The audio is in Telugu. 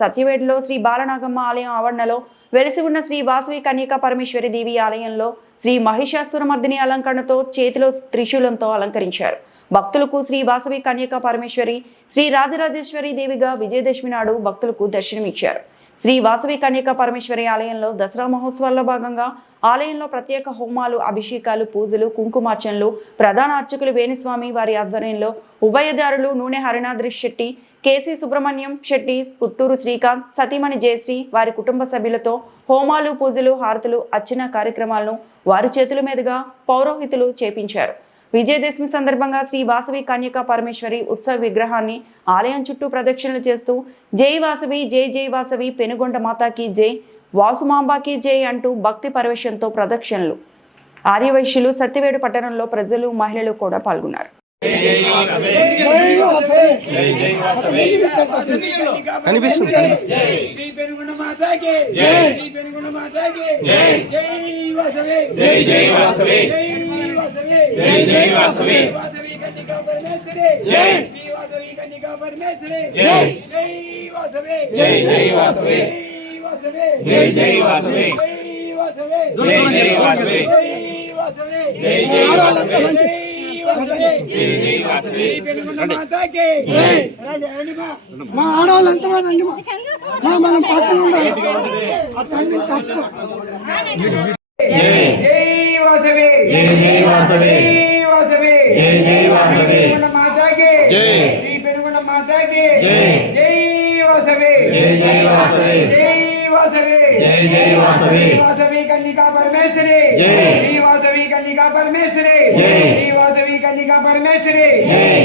సత్యవేడులో శ్రీ బాలనాగమ్మ ఆలయం ఆవరణలో వెలిసి ఉన్న శ్రీ వాసవి కన్యకా పరమేశ్వరి దేవి ఆలయంలో శ్రీ మహిషాసురమర్దిని అలంకరణతో చేతిలో త్రిశూలంతో అలంకరించారు. భక్తులకు శ్రీ వాసవి కన్యకా పరమేశ్వరి శ్రీ రాజరాజేశ్వరి దేవిగా విజయదశమి నాడు భక్తులకు దర్శనమిచ్చారు. శ్రీ వాసవి కన్యక పరమేశ్వరి ఆలయంలో దసరా మహోత్సవాల్లో భాగంగా ఆలయంలో ప్రత్యేక హోమాలు అభిషేకాలు పూజలు కుంకుమార్చనలు ప్రధాన అర్చకులు వేణుస్వామి వారి ఆధ్వర్యంలో ఉభయదారులు నూనె హరినాద్రి శెట్టి కేసీ సుబ్రహ్మణ్యం శెట్టి పుత్తూరు శ్రీకాంత్ సతీమణి జయశ్రీ వారి కుటుంబ సభ్యులతో హోమాలు పూజలు హారతులు అర్చన కార్యక్రమాలను వారి చేతుల మీదుగా పౌరోహితులు చేపించారు. విజయదశమి సందర్భంగా శ్రీ వాసవి కన్యకా పరమేశ్వరి ఉత్సవ విగ్రహాన్ని ఆలయం చుట్టూ ప్రదక్షిణలు చేస్తూ జై వాసవి జై జై వాసవి పెనుగొండ మాతాకి జై వాసుమాంబాకి జై అంటూ భక్తి పరవేశంతో ప్రదక్షిణలు. ఆర్యవైశ్యులు సత్యవేడు పట్టణంలో ప్రజలు మహిళలు కూడా పాల్గొన్నారు. కనిపిస్తుంది. శ్రీ పెనుగొండ మాతాకి శ్రీ పెనుగొండ మాతాకి జై వాసవి. జై జై జై వాసవి జై జై వాసవి వాసవి కన్నికా పరమేశ్వరి జై శ్రీ వాసవి కన్నికా పరమేశ్వరి జై జై వాసవి జై జై వాసవి జై జై వాసవి జై జై వాసవి జై జై మా ఆడవాళ్ళు ఎంతమంది అండి మా- మా మనం పక్కన ఉండాలి ఆ తండ్రి కష్టం వాసవి జై జై వాసవి జై వాసవి జై జై వాసవి పెనుగొండ మాతాకి జై శ్రీ పెనుగొండ మాతాకి జై జై వాసవి జై జై వాసవి జై వాసవి జై జై వాసవి వాసవి కన్నికా పరమేశ్వరి జై శ్రీ వాసవి కన్నికా పరమేశ్వరి జై శ్రీ వాసవి కన్నికా పరమేశ్వరి జై